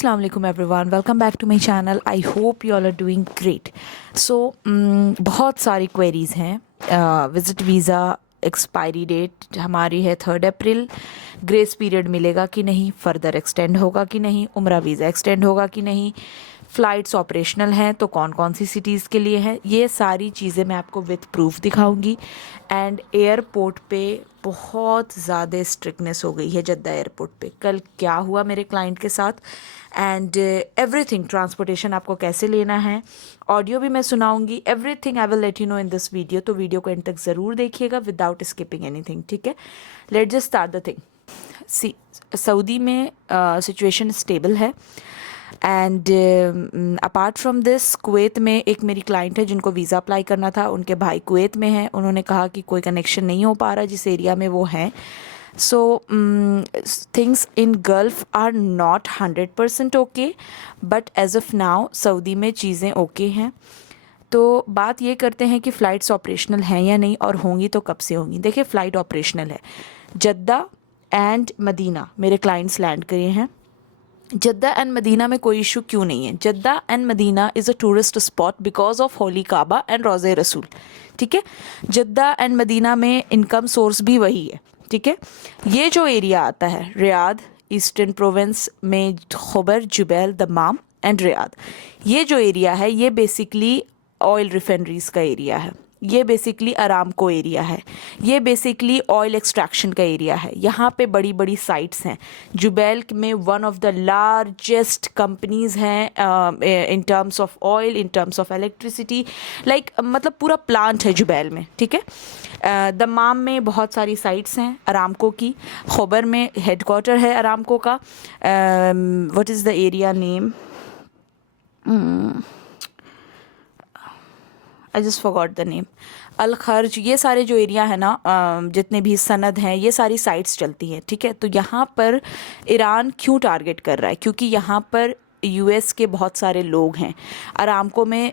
Assalamualaikum everyone, welcome back to my channel. I hope you all are doing great. So बहुत सारी queries हैं. Visit visa expiry date हमारी है 3 अप्रैल. Grace period मिलेगा कि नहीं, फर्दर एक्सटेंड होगा कि नहीं, उम्रा वीज़ा एक्सटेंड होगा कि नहीं, फ़्लाइट्स ऑपरेशनल हैं तो कौन कौन सी सिटीज़ के लिए हैं, ये सारी चीज़ें मैं आपको विद प्रूफ दिखाऊंगी. एंड एयरपोर्ट पे बहुत ज़्यादा स्ट्रिक्टनेस हो गई है जद्दा एयरपोर्ट पे. कल क्या हुआ मेरे क्लाइंट के साथ एंड एवरीथिंग, ट्रांसपोर्टेशन आपको कैसे लेना है, ऑडियो भी मैं सुनाऊंगी. Everything I will let you know in this video. तो वीडियो को एंड तक ज़रूर देखिएगा विदाउट स्किपिंग एनीथिंग. ठीक है, let just start the thing. See, Saudi में सिचुएशन स्टेबल है and apart from this Kuwait में एक मेरी क्लाइंट है जिनको वीज़ा अप्लाई करना था. उनके भाई कुवैत में हैं. उन्होंने कहा कि कोई कनेक्शन नहीं हो पा रहा जिस एरिया में वो हैं. So things in Gulf are not 100% okay, but as of now Saudi में चीज़ें ओके हैं. तो बात ये करते हैं कि फ़्लाइट्स ऑपरेशनल हैं या नहीं और होंगी तो कब से होंगी. देखिए, फ़्लाइट ऑपरेशनल है. जद्दा एंड मदीना मेरे क्लाइंट्स लैंड करे हैं. जद्दा एंड मदीना में कोई इशू क्यों नहीं है. Jeddah and Medina is a tourist spot because of holy Kaaba and रोज़े रसूल. ठीक है, जद्दा एंड मदीना में इनकम सोर्स भी वही है. ठीक है, ये जो एरिया आता है रियाद, ईस्टर्न प्रोविंस में खबर, जुबैल, दमाम एंड रियाद, ये जो एरिया है ये बेसिकली ऑयल रिफाइनरीज का एरिया है. ये बेसिकली अरामको एरिया है. ये बेसिकली ऑयल एक्सट्रैक्शन का एरिया है. यहाँ पे बड़ी बड़ी साइट्स हैं. जुबैल में one of the largest companies हैं in terms of oil, in terms of electricity, like मतलब पूरा प्लांट है जुबैल में. ठीक है, दमाम में बहुत सारी साइट्स हैं अरामको की. खबर में हेडक्वार्टर है अरामको का. What is the area name, I just forgot the name. Al Kharj, ये सारे जो एरिया है ना, जितने भी सनद हैं, ये सारी साइट्स चलती हैं. ठीक है, तो यहाँ पर ईरान क्यों टारगेट कर रहा है, क्योंकि यहाँ पर यूएस के बहुत सारे लोग हैं. अरामको में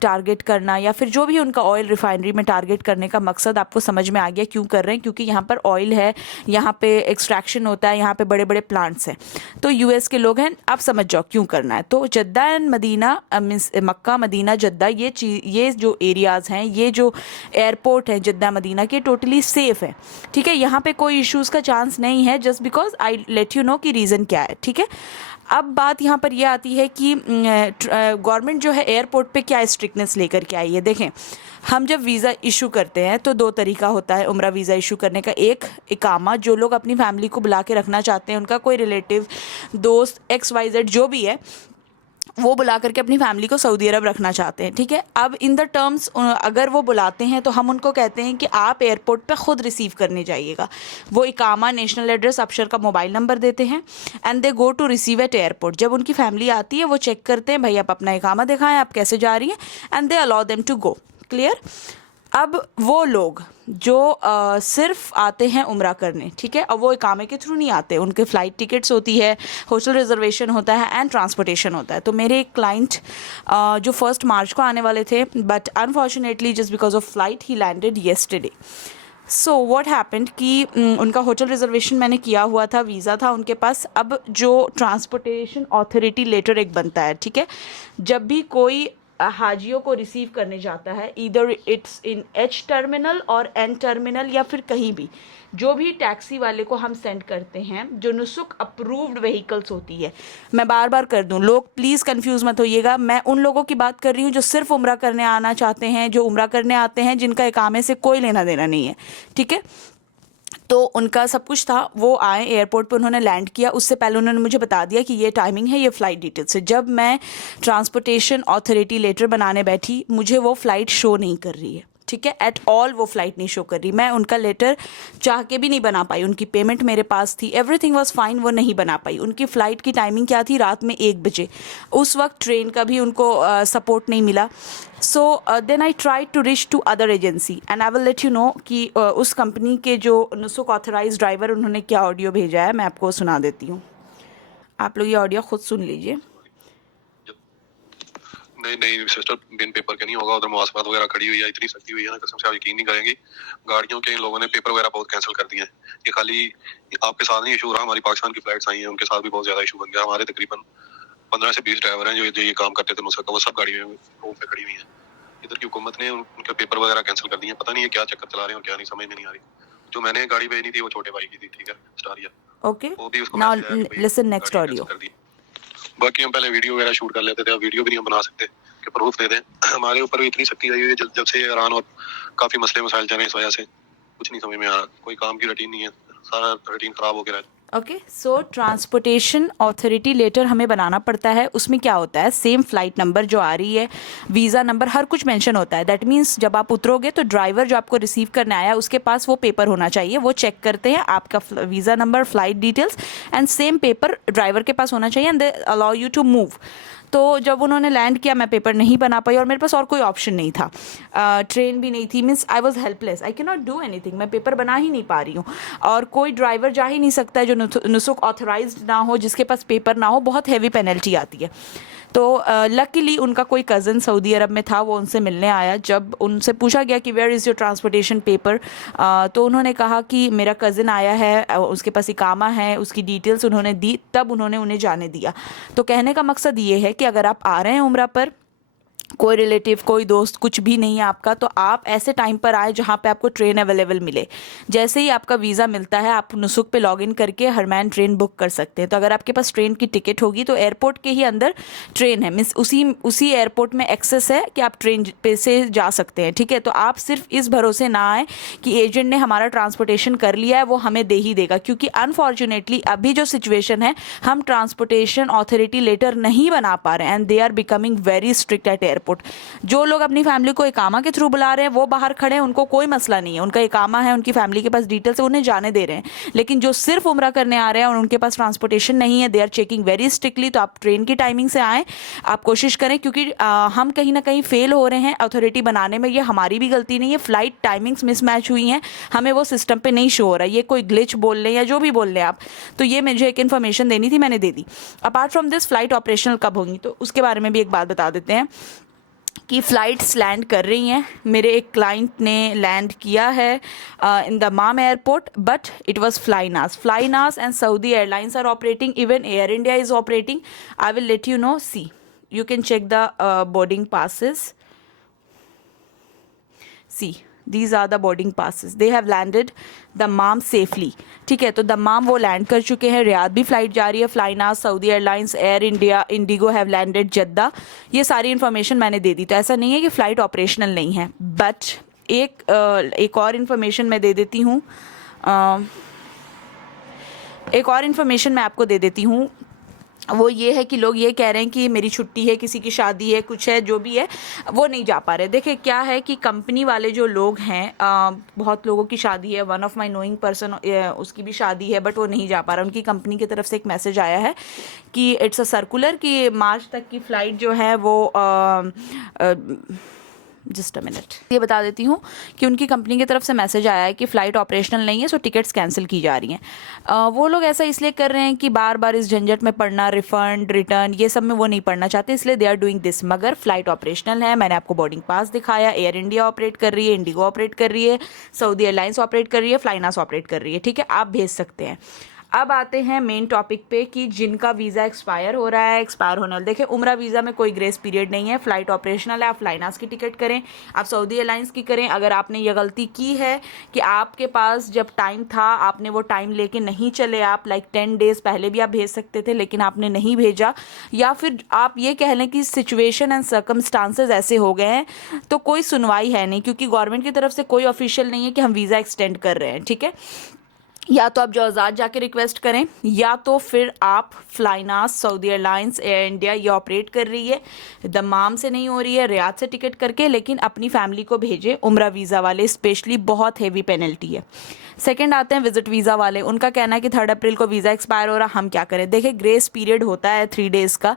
टारगेट करना या फिर जो भी उनका ऑयल रिफाइनरी में टारगेट करने का मकसद आपको समझ में आ गया क्यों कर रहे हैं. क्योंकि यहाँ पर ऑयल है, यहाँ पे एक्सट्रैक्शन होता है, यहाँ पे बड़े बड़े प्लांट्स हैं, तो यूएस के लोग हैं. आप समझ जाओ क्यों करना है. तो Jeddah and Medina, means Mecca, Medina, Jeddah, ये जो एरियाज़ हैं, ये जो एयरपोर्ट है जद्दा मदीना के, टोटली सेफ़ है. ठीक है, यहाँ पे कोई इश्यूज़ का चांस नहीं है. Just because I let you know कि रीज़न क्या है. ठीक है, अब बात यहाँ पर यह आती है कि गवर्नमेंट जो है एयरपोर्ट पे क्या स्ट्रिक्टनेस लेकर के आई है. देखें, हम जब वीज़ा इशू करते हैं तो 2 तरीका होता है उम्रा वीज़ा इशू करने का. एक, इकामा, जो लोग अपनी फैमिली को बुला के रखना चाहते हैं, उनका कोई रिलेटिव, दोस्त, XYZ जो भी है, वो बुला करके अपनी फैमिली को सऊदी अरब रखना चाहते हैं. ठीक है, अब इन द टर्म्स अगर वो बुलाते हैं तो हम उनको कहते हैं कि आप एयरपोर्ट पे ख़ुद रिसीव करने जाइएगा. वो इकामा, नेशनल एड्रेस, अफसर का मोबाइल नंबर देते हैं and they go to receive at airport. जब उनकी फैमिली आती है वो चेक करते हैं, भाई आप अपना इकामा दिखाएं, आप कैसे जा रही हैं, and they allow them to go. Clear. अब वो लोग जो सिर्फ आते हैं उम्रा करने, ठीक है, अब वो इकामे के थ्रू नहीं आते. उनके फ़्लाइट टिकट्स होती है, होटल रिजर्वेशन होता है एंड ट्रांसपोर्टेशन होता है. तो मेरे एक क्लाइंट जो 1 मार्च को आने वाले थे, but unfortunately just because of flight he landed yesterday. So what happened कि उनका होटल रिजर्वेशन मैंने किया हुआ था, वीज़ा था उनके पास. अब जो ट्रांसपोर्टेशन अथॉरिटी लेटर एक बनता है, ठीक है, जब भी कोई हाजियों को रिसीव करने जाता है, इधर इट्स इन H टर्मिनल और N टर्मिनल या फिर कहीं भी, जो भी टैक्सी वाले को हम सेंड करते हैं, जो नुसुक अप्रूव्ड व्हीकल्स होती है. मैं बार बार कर दूं, लोग प्लीज़ कंफ्यूज मत होइएगा. मैं उन लोगों की बात कर रही हूँ जो सिर्फ उम्रा करने आना चाहते हैं, जो उम्रा करने आते हैं, जिनका इकामे से कोई लेना देना नहीं है. ठीक है, तो उनका सब कुछ था, वो आए एयरपोर्ट पे, उन्होंने लैंड किया. उससे पहले उन्होंने मुझे बता दिया कि ये टाइमिंग है, ये फ़्लाइट डिटेल्स है. जब मैं ट्रांसपोर्टेशन अथॉरिटी लेटर बनाने बैठी, मुझे वो फ़्लाइट शो नहीं कर रही है. ठीक है, एट ऑल वो फ़्लाइट नहीं शो कर रही. मैं उनका लेटर चाह के भी नहीं बना पाई. उनकी पेमेंट मेरे पास थी, एवरीथिंग वाज फाइन, वो नहीं बना पाई. उनकी फ़्लाइट की टाइमिंग क्या थी, रात में 1 बजे. उस वक्त ट्रेन का भी उनको सपोर्ट नहीं मिला. So then I try to reach to other agency and I will let you know कि उस कंपनी के जो नुसुक ऑथराइज ड्राइवर, उन्होंने क्या ऑडियो भेजा है, मैं आपको सुना देती हूँ. आप लोग ये ऑडियो खुद सुन लीजिए. नहीं नहीं सिस्टर, बिन पेपर के नहीं होगा। उधर मुआसफात वगैरह खड़ी हुई है, इतनी सख्ती हुई है ना, कसम से आप यकीन नहीं करेंगे। गाड़ियों के इन लोगों ने पेपर वगैरह बहुत कैंसिल कर दिए हैं। ये खाली आपके साथ नहीं इशू हो रहा, हमारी पाकिस्तान की फ्लाइट्स आई हैं, उनके साथ भी बहुत ज्यादा इशू बन गया। हमारे तकरीबन 15 से 20 ड्राइवर हैं जो ये काम करते थे मुझसे, वो सब गाड़ी में रोड पे खड़ी हुई है। इधर की हुकूमत ने उनके पेपर वगैरह कैंसिल कर दिए। पता नहीं ये क्या चक्कर चला रहे हैं और क्या नहीं, समझ में नहीं आ रही। जो मैंने गाड़ी भेजी थी वो छोटे भाई की थी, ठीक है, स्टारिया। ओके, वो भी उसको नाउ मैसेज आया कि भाई लिसन नेक्स्ट गाड़ी ऑडियो। कैंसिल कर दी। बाकी हम पहले वीडियो वगैरह शूट कर लेते थे, अब वीडियो भी नहीं बना सकते कि प्रूफ दे दें। हमारे ऊपर भी इतनी सख्ती आई हुई है जब से ईरान और काफी मसले मसाइल चल रहे हैं, इस वजह से कुछ नहीं समझ में आ रहा। कोई काम की रूटीन नहीं है, सारा रूटीन खराब हो गया है। ओके, सो ट्रांसपोर्टेशन ऑथोरिटी लेटर हमें बनाना पड़ता है। उसमें क्या होता है, सेम फ्लाइट नंबर जो आ रही है, वीज़ा नंबर, हर कुछ मेंशन होता है। दैट मीन्स जब आप उतरोगे तो ड्राइवर जो आपको रिसीव करने आया उसके पास वो पेपर होना चाहिए। वो चेक करते हैं आपका visa number, flight details and same paper driver के पास होना चाहिए and they allow you to move. तो जब उन्होंने लैंड किया मैं पेपर नहीं बना पाई और मेरे पास और कोई ऑप्शन नहीं था, ट्रेन भी नहीं थी, means I was helpless, I can not do anything. मैं पेपर बना ही नहीं पा रही हूँ और कोई ड्राइवर जा ही नहीं सकता है जो नुसुक ऑथराइज्ड ना हो, जिसके पास पेपर ना हो, बहुत हैवी पेनल्टी आती है। तो लकीली उनका कोई कज़न सऊदी अरब में था, वो उनसे मिलने आया। जब उनसे पूछा गया कि where is your transportation paper, तो उन्होंने कहा कि मेरा कज़न आया है, उसके पास इकामा है, उसकी डिटेल्स उन्होंने दी, तब उन्होंने उन्हें जाने दिया। तो कहने का मकसद ये है कि अगर आप आ रहे हैं उम्रा पर, कोई रिलेटिव, कोई दोस्त, कुछ भी नहीं है आपका, तो आप ऐसे टाइम पर आए जहाँ पे आपको ट्रेन अवेलेबल मिले। जैसे ही आपका वीज़ा मिलता है आप नुसुक पे लॉगिन करके हरमैन ट्रेन बुक कर सकते हैं। तो अगर आपके पास ट्रेन की टिकट होगी तो एयरपोर्ट के ही अंदर ट्रेन है, मीन्स उसी एयरपोर्ट में एक्सेस है कि आप ट्रेन पे से जा सकते हैं, ठीक है। तो आप सिर्फ इस भरोसे ना आए कि एजेंट ने हमारा ट्रांसपोर्टेशन कर लिया है, वो हमें दे ही देगा, क्योंकि अनफॉर्चुनेटली अभी जो सिचुएशन है, हम ट्रांसपोर्टेशन ऑथोरिटी लेटर नहीं बना पा रहे हैं and they are becoming very strict at airport. जो लोग अपनी फैमिली को इकामा के थ्रू बुला रहे हैं वो बाहर खड़े हैं, उनको कोई मसला नहीं है, उनका इकामा है, उनकी फैमिली के पास डिटेल्स है, उन्हें जाने दे रहे हैं। लेकिन जो सिर्फ उम्रा करने आ रहे हैं और उनके पास ट्रांसपोर्टेशन नहीं है, they are checking very strictly. तो आप ट्रेन की टाइमिंग से आएँ, आप कोशिश करें, क्योंकि हम कहीं ना कहीं फेल हो रहे हैं अथॉरिटी बनाने में। ये हमारी भी गलती नहीं है, फ्लाइट टाइमिंग्स मिसमैच हुई हैं, हमें वो सिस्टम पे नहीं शो हो रहा है। ये कोई ग्लिच बोल लें या जो भी बोल लें आप, तो ये मुझे एक इन्फॉर्मेशन देनी थी, मैंने दे दी। Apart from this, flight operational कब होंगी, तो उसके बारे में भी एक बात बता देते हैं कि फ़्लाइट्स लैंड कर रही हैं। मेरे एक क्लाइंट ने लैंड किया है in Dammam airport, but it was flynas and Saudi airlines are operating, even Air India is operating. I will let you know, see you can check the boarding passes. See, these are the boarding passes. They have landed दमाम safely, ठीक है। तो दमाम वो land कर चुके हैं। Riyadh भी flight जा रही है, flynas, Saudi airlines, Air India, IndiGo have landed Jeddah. ये सारी इन्फॉर्मेशन मैंने दे दी। तो ऐसा नहीं है कि फ़्लाइट ऑपरेशनल नहीं है, बट एक और इन्फॉर्मेशन मैं दे देती हूँ। एक और इन्फॉर्मेशन मैं आपको दे देती हूँ, वो ये है कि लोग ये कह रहे हैं कि मेरी छुट्टी है, किसी की शादी है, कुछ है, जो भी है, वो नहीं जा पा रहे। देखिए क्या है कि कंपनी वाले जो लोग हैं, बहुत लोगों की शादी है, one of my knowing person, उसकी भी शादी है, बट वो नहीं जा पा रहा। उनकी कंपनी की तरफ से एक मैसेज आया है कि इट्स अ सर्कुलर कि मार्च तक की फ़्लाइट जो है वो जस्ट अ मिनट, ये बता देती हूँ कि उनकी कंपनी की तरफ से मैसेज आया है कि फ़्लाइट ऑपरेशनल नहीं है, सो टिकट्स कैंसिल की जा रही हैं। वो लोग ऐसा इसलिए कर रहे हैं कि बार बार इस झंझट में पड़ना, रिफ़ंड, रिटर्न, ये सब में वो नहीं पड़ना चाहते, इसलिए दे आर डूइंग दिस। मगर फ़्लाइट ऑपरेशनल है। मैंने आपको बोर्डिंग पास दिखाया, एयर इंडिया ऑपरेट कर रही है, इंडिगो ऑपरेट कर रही है, सऊदी एयरलाइंस ऑपरेट कर रही है, फ्लाइनास ऑपरेट कर रही है, ठीक है, आप भेज सकते हैं। अब आते हैं मेन टॉपिक पे कि जिनका वीज़ा एक्सपायर हो रहा है, एक्सपायर होने वाला। देखिए उम्रा वीज़ा में कोई ग्रेस पीरियड नहीं है, फ़्लाइट ऑपरेशनल है। आप फ्लाइनास की टिकट करें, आप सऊदी एयरलाइंस की करें। अगर आपने ये गलती की है कि आपके पास जब टाइम था आपने वो टाइम लेके नहीं चले, आप लाइक 10 डेज़ पहले भी आप भेज सकते थे लेकिन आपने नहीं भेजा, या फिर आप ये कह लें कि सिचुएशन एंड सर्कमस्टांसेस ऐसे हो गए हैं, तो कोई सुनवाई है नहीं, क्योंकि गवर्नमेंट की तरफ से कोई ऑफिशियल नहीं है कि हम वीज़ा एक्सटेंड कर रहे हैं, ठीक है। या तो आप जवाज़ात जाके रिक्वेस्ट करें, या तो फिर आप फ्लाइनास, सऊदी एयरलाइंस, एयर इंडिया ये ऑपरेट कर रही है, दमाम से नहीं हो रही है, रियाद से टिकट करके, लेकिन अपनी फैमिली को भेजें। उम्रा वीज़ा वाले स्पेशली बहुत हेवी पेनल्टी है। सेकंड आते हैं विजिट वीज़ा वाले। उनका कहना है कि 3 अप्रैल को वीज़ा एक्सपायर हो रहा, हम क्या करें। देखिए ग्रेस पीरियड होता है 3 डेज़ का,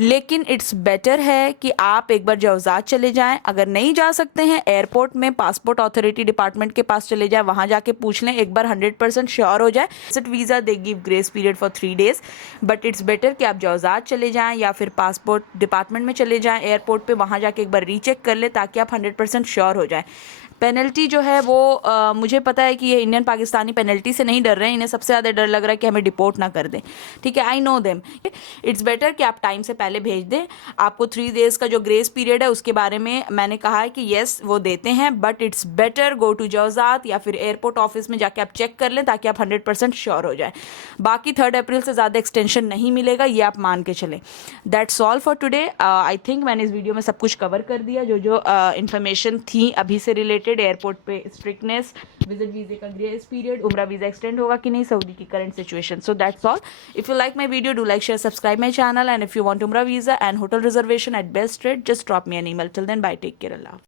लेकिन इट्स बेटर है कि आप एक बार जवाज़ात चले जाएं। अगर नहीं जा सकते हैं, एयरपोर्ट में पासपोर्ट अथॉरिटी डिपार्टमेंट के पास चले जाएं, वहाँ जाके पूछ लें, एक बार 100% श्योर हो जाए। Visit visa they give grace period for 3 days, but it's better कि आप जौज़ात चले जाएं या फिर पासपोर्ट डिपार्टमेंट में चले जाएं एयरपोर्ट पे, वहाँ जाके एक बार रीचेक कर ले ताकि आप 100% श्योर हो जाए। पेनल्टी जो है वो मुझे पता है कि ये इंडियन पाकिस्तानी पेनल्टी से नहीं डर रहे हैं, इन्हें सबसे ज़्यादा डर लग रहा है कि हमें डिपोर्ट ना कर दें, ठीक है। I know them. It's better कि आप टाइम से पहले भेज दें। आपको 3 days का जो ग्रेस पीरियड है उसके बारे में मैंने कहा है कि येस वो देते हैं, but it's better go to Jawazat या फिर एयरपोर्ट ऑफिस में जाके आप चेक कर लें ताकि आप 100% श्योर हो जाए। बाकी 3 अप्रैल से ज़्यादा एक्सटेंशन नहीं मिलेगा, ये आप मान के चलें। That's all for today. I think मैंने इस वीडियो में सब कुछ कवर कर दिया, जो जो इन्फॉर्मेशन थी अभी से रिलेटेड, एयरपोर्ट पे स्ट्रिक्टनेस, विजिट वीजे का grace period, Umrah visa extend होगा कि नहीं, सऊदी की current situation. So that's all. If you like my video, do like, share, subscribe my channel, and if you want Umrah visa and hotel reservation at best rate, just drop me an email. Till then, bye, take care, Allah.